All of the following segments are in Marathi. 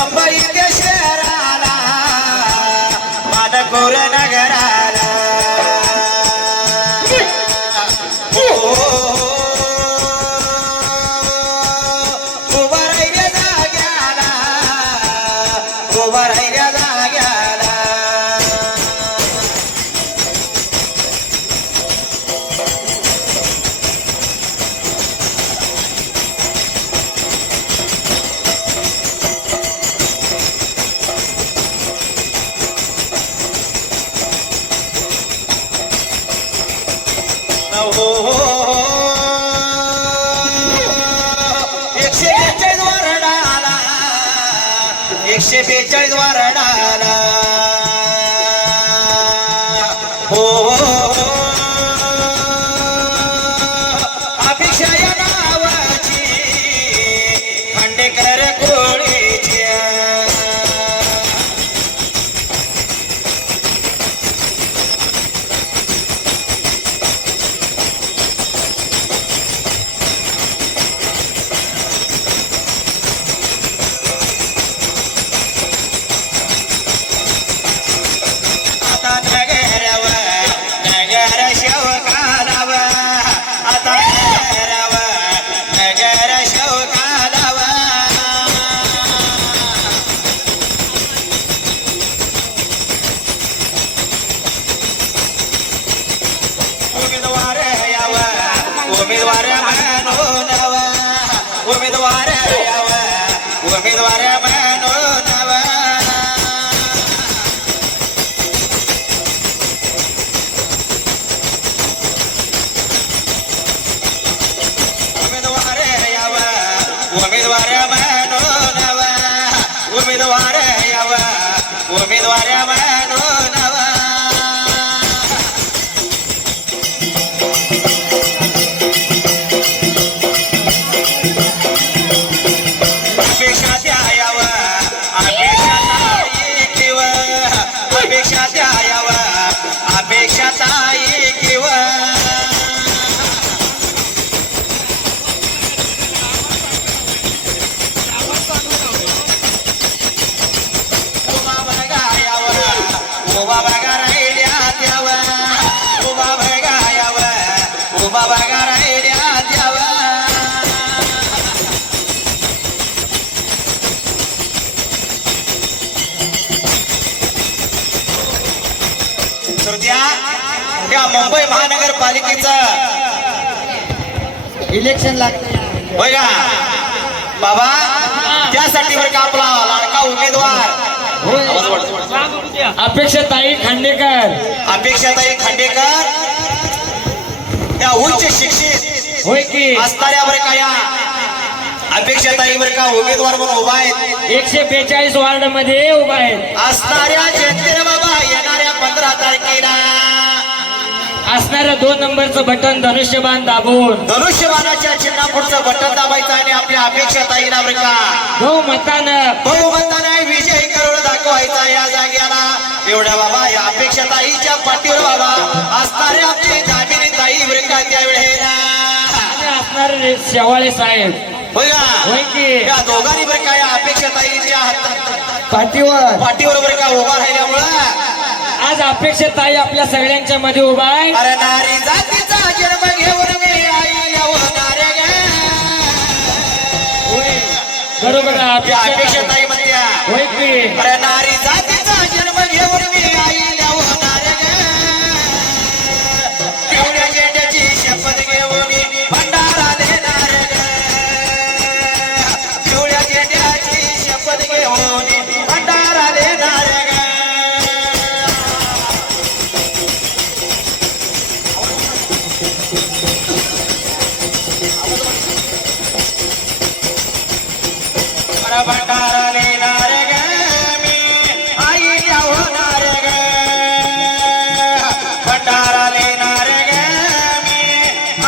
मुंबई ते शहराला मानकोर नगराला उभा राहिल्या जाग्याला उभा राहिल्या जाग्याला एकशे 42 वरडाला 142 वरडाला हो अपेक्षा या नावाची खांडेकर कोळीची उमेदवार म्हणून उमेदवार उमेदवार म्हणून उमेदवार उमेदवार म्हणून उमेदवार उमेदवार म्हणून अपेक्षाताई किंवा उभा बघायावर उभा बघा राहिल्या द्यावा उभा बघायावर उभा बघा राहिल्या द्यावा त्या मुंबई महानगरपालिकेचं इलेक्शन लागतं होय का बाबा त्यासाठी बरं का आपला लाडका उमेदवार अपेक्षाताई खांडेकर अपेक्षाताई खांडेकर त्या उच्च शिक्षित होय की असणाऱ्या बरं का या अपेक्षाताई बरं का उमेदवार म्हणून उभा आहेत 142 वार्ड मध्ये उभा आहेत असणाऱ्या जनतेने बाबा येणाऱ्या 15 तारखेला असणारं 2 नंबरचं बटन धनुष्यबाण दाबून धनुष्यबाणाच्या चिन्हा पुढचं बटन दाबायचं आणि आपल्या अपेक्षाताईला बरं का बहुमताने विजय करून दाखवायचा या जाग्याला एवढ्या बाबा या अपेक्षाताईच्या पाठीवर बाबा असणारे आपले दामिनी ताई बरं का त्यावेळेला असणारे शेवाळे साहेब होय का होय की या दोघांनी बरं का या अपेक्षाताईच्या पाठीवर बरं का उभा राहिल्यामुळं आज अपेक्षाताई आपल्या सगळ्यांच्या मध्ये उभा आहे अरे नारी जातीचा जन्म घेऊन मी आई होणार बरोबर अपेक्षाताई म्हणत्या होय की अरे नारी जातीचा जन्म घेऊन मी आई होणार एवढ्या जेठाची शपथ घेऊन भंडारा देणार एवढ्या जेठाची शपथ घेऊन भंडारा देणार भंडारा लेणार ग मी आई होणार ग भंडारा लेणार ग मी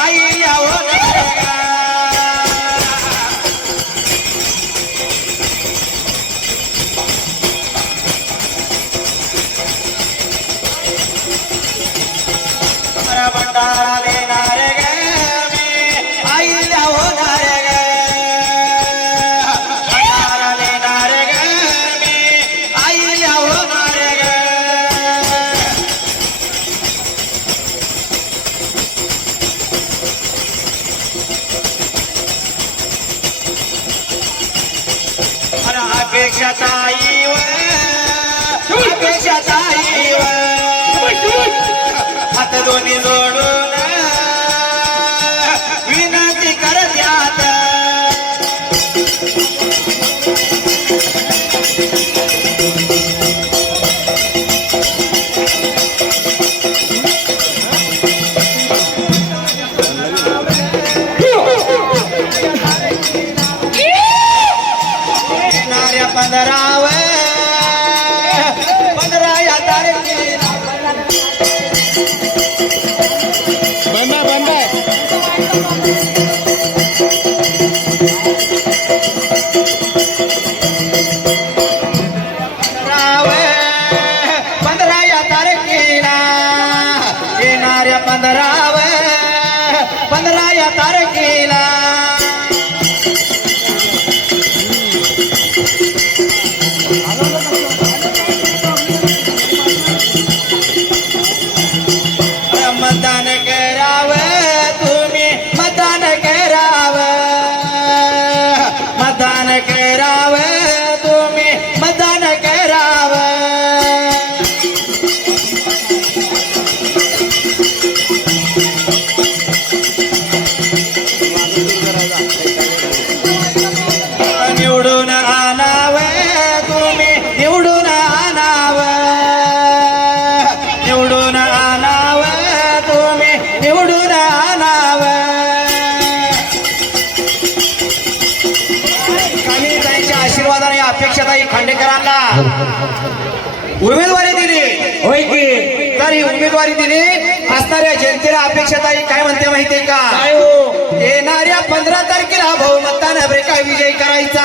आई होणार ग भंडारा लेणार ग मी आई होणार ग भंडारा लेणार ग ताई अपेक्षा ताई हात दोन्ही जोडून विनंती करत्यात येणाऱ्या 15 या तारखेला बंद आहे राव 15 या तारखेला येणाऱ्या 15 या तारखेला मतदान करावं तुम्ही मतदान करावं मतदान करावं तुम्ही मतदान करावं निवडून आणावं तुम्ही निवडून आणावं निवडून आणावं तुम्ही निवडून आणावं कामिनीताईंच्या आशीर्वादाने अपेक्षाताई खांडेकरांना उमेदवारी दिली होय की तर ही उमेदवारी दिली असणाऱ्या जनतेला अपेक्षाताई काय म्हणते माहितीये का काय हो येणाऱ्या 15 तारखेला बहुमतानं ब्रेका विजय करायचा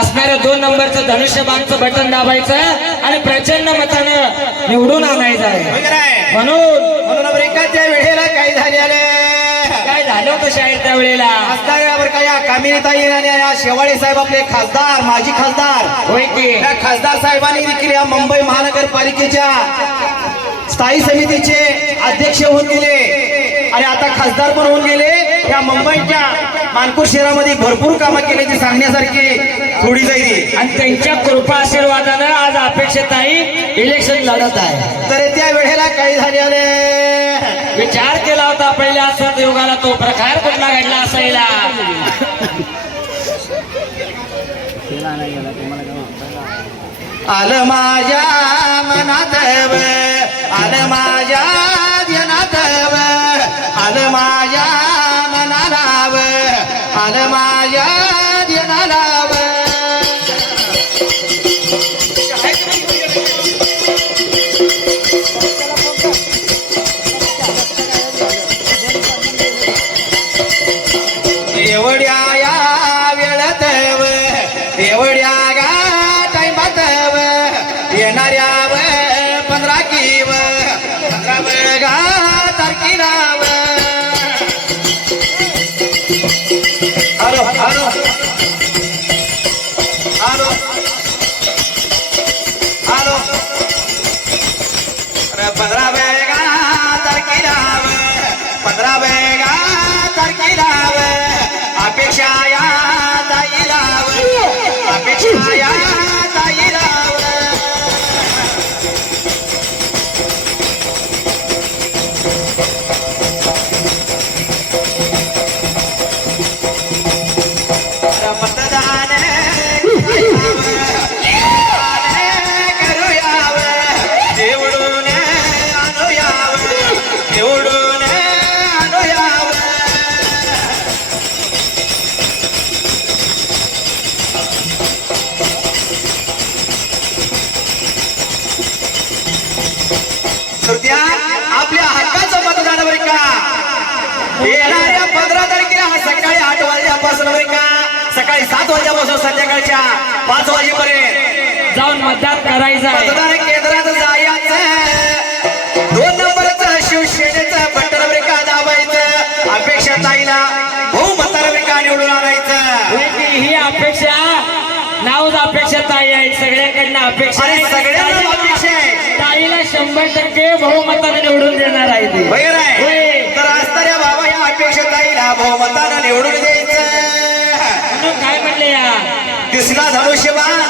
असणाऱ्या 2 नंबरचं धनुष्यबाणचं बटन दाबायचं आणि प्रचंड मतानं निवडून आणायचं आहे वगैरे आहे. म्हणून ब्रेकाच्या वेळेला काय झाले काय झालं होतं शाळेत त्या वेळेला असणाऱ्यावर काय या कामिनीताई आणि या शेवाळे साहेब आपले खासदार माजी खासदार होय की या खासदार साहेबांनी देखील या मुंबई महानगरपालिकेच्या स्थायी समितीचे अध्यक्ष होऊन गेले आणि आता खासदार पण होऊन गेले या मुंबईच्या मानपूर शहरामध्ये भरपूर कामं केली ती सांगण्यासारखी थोडी जाईल आणि त्यांच्या कृपा आशीर्वादानं आज अपेक्षाताई इलेक्शन लढत आहे तर त्या वेळेला काही झाले विचार केला होता पहिल्या सतयुगाला तो प्रकार कुठला घडला असायला आलं माझ्या मनात आलं माझ्या ध्यानात आलं माझ्या मनाला आलं माझ्या ध्यानाला एवढ्या या वेळात एवढ्या गा टाइमात येणाऱ्या 15 गा तारखेला हॅलो हॅलो हॅलो हॅलो 15 तारखेला 15 तारखेला अपेक्षा या ताईला अपेक्षा या ताईला मतदान करूयाव निवडून आणूयाव निवडून आणूयाव श्रोत्या आपल्या हक्काचं मतदान बरं का येणाऱ्या 15 तारखेला सकाळी 8 वाजल्यापासून बरं का सकाळी 7 वाजल्यापासून संध्याकाळच्या 5 वाजेपर्यंत जाऊन मतदान करायचं आहे मतदान केंद्रात जायचं 2 नंबरचं शिवसेनेचं बटन बरं का दाबायचं अपेक्षा ताईला बहुमतानं बरं का निवडून आणायचं होय की ही अपेक्षा नावच अपेक्षा ताई आहे सगळ्यांकडनं अपेक्षा आणि आहे. सगळ्यांना अपेक्षा आहे ताईला 100% बहुमताने निवडून देणार आहे ती. बरोबर आहे होय. तर असणाऱ्या बाबा या अपेक्षा ताईला बहुमतानं निवडून द्यायचं म्हणून काय म्हणले या दिसला धनुष्यबाण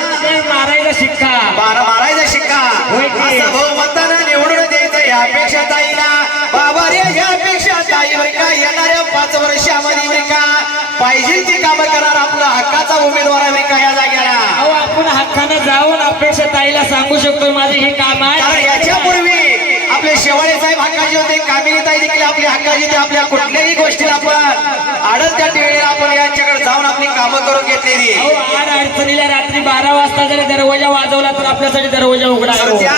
मारायचा शिक्का मारायचा शिक्का होय की? असं बहुमतानं निवडून द्यायचं यापेक्षा ताईला बाबा रे यापेक्षा ताई बरं का येणाऱ्या 5 वर्षामध्ये बरं का पाहिजे ती कामं करणार आपला हक्काचा उमेदवार आहे बरं का या जाग्याला. अहो आपण हक्कानं जाऊन अपेक्षा ताईला सांगू शकतो माझे हे काम आहे. कारण याच्यापूर्वी आपले शेवाळे साहेब हक्काचे होते, कामिनी ताई देखील आपली हक्काची होते. आपल्या कुठल्याही गोष्टीला आपण आडत त्या वेळेला आपण यांच्याकडे जाऊन आपली कामं करून घेतलेली. अहो आड अडचणीला रात्री 12 वाजता जर दरवाजा वाजवला तर आपल्यासाठी दरवाजा उघडा आहे. सध्या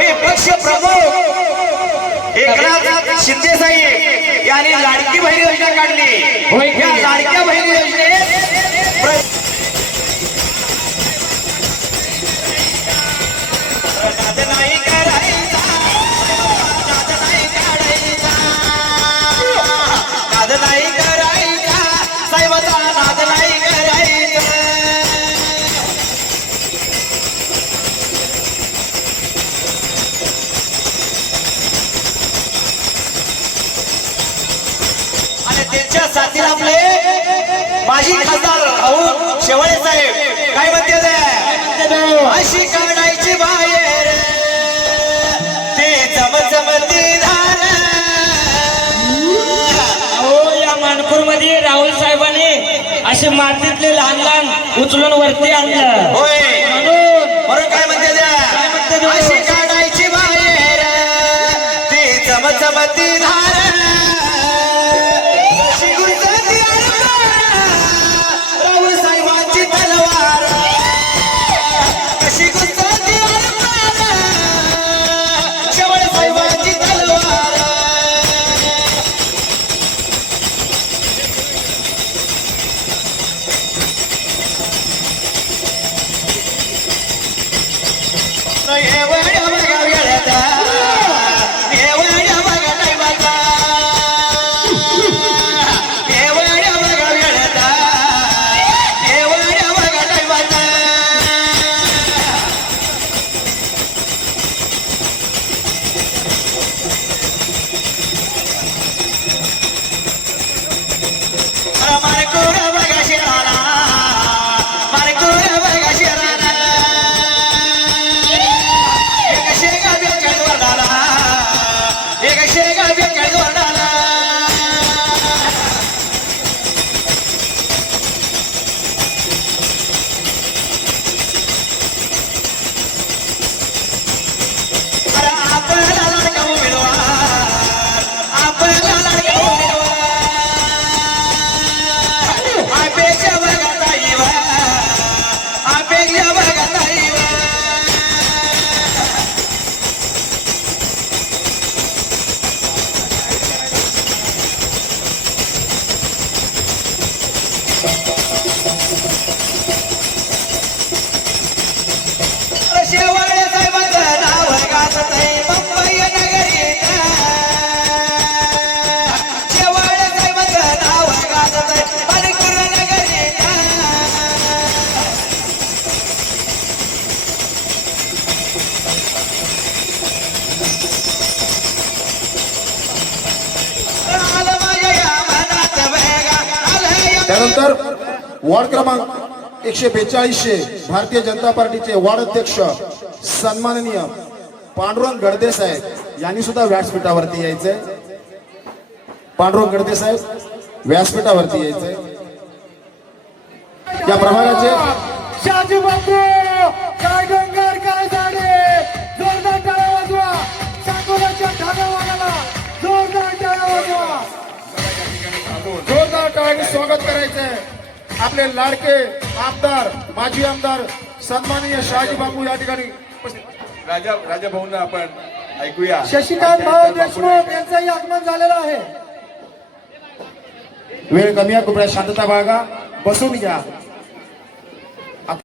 हे पक्ष प्रमुख एकनाथ शिंदे साहेब यांनी लाडकी बहीण योजना काढली. होय की? या लाडक्या बहीण योजनेत नाही करायचा, नाद नाही करायचा, साहेबाचा नाद नाही करायचा. आणि त्यांच्या साथीला आपले माजी खासदार भाऊ शेवाळे साहेब काय म्हणते अशी काढायची बाहेर ते चमचमती धार. अहो या मानपूर मध्ये राहुल साहेबांनी असे मातीतले लहान लहान उचलून वरती आणलं. होय म्हणून बरं काय म्हणते म्हणते? अशी काढायची बाहेर ते चमचमती धार. अशी गुंजती अरमान, राहुल साहेबांची तलवार. कशी गुंजती अरमान, शेवाळे साहेबांची तलवार. एवढ्या बघा वेळात, एवढ्या बघा टायमात, एवढ्या बघा वेळात, एवढ्या बघा टायमात. मानकुर बघा शिराला, मानकुर बघा शिराला. एक शेगा बेचाळीस वर्षाला, एक शेगा 42 वर्षाला. अरे आपला लाडका उमेदवार, आपला लाडका उमेदवार. अपेक्षा बघा ताईवा, अपेक्षा बघा ताईवा. शेवाळे साहेबांचं नाव गाजत आहे मुंबई नगरीत. शेवाळे साहेबांचं नाव गाजत आहे मानकुर नगरीत. आलं माझ्या या मनात वेगा, आलं या त्यानंतर वॉर्ड क्रमांक 142 भारतीय जनता पार्टीचे वार्ड अध्यक्ष सन्माननीय पांडुरंग गडदे साहेब यांनी सुद्धा व्यासपीठावरती यायचंय. पांडुरंग गडदे साहेब व्यासपीठावरती यायचंय. या प्रभागाचे शाजी बापू काय गंगार काय झाडे जोरदार टाळ्या वाजवा. सांगोल्याच्या ठाण्यावाल्याला जोरदार टाळ्या वाजवा. जोरदार टाळ्यांनी स्वागत करायचंय. आपले लाडके आमदार माजी आमदार सन्माननीय शहाजी बापू या ठिकाणी उपस्थित. राजा भाऊंना आपण ऐकूया. शशिकांत भाऊ देशमुख यांचंही आगमन झालेलं आहे. वेळ कमी आहे, कृपया शांतता बाळगा, बसून घ्या.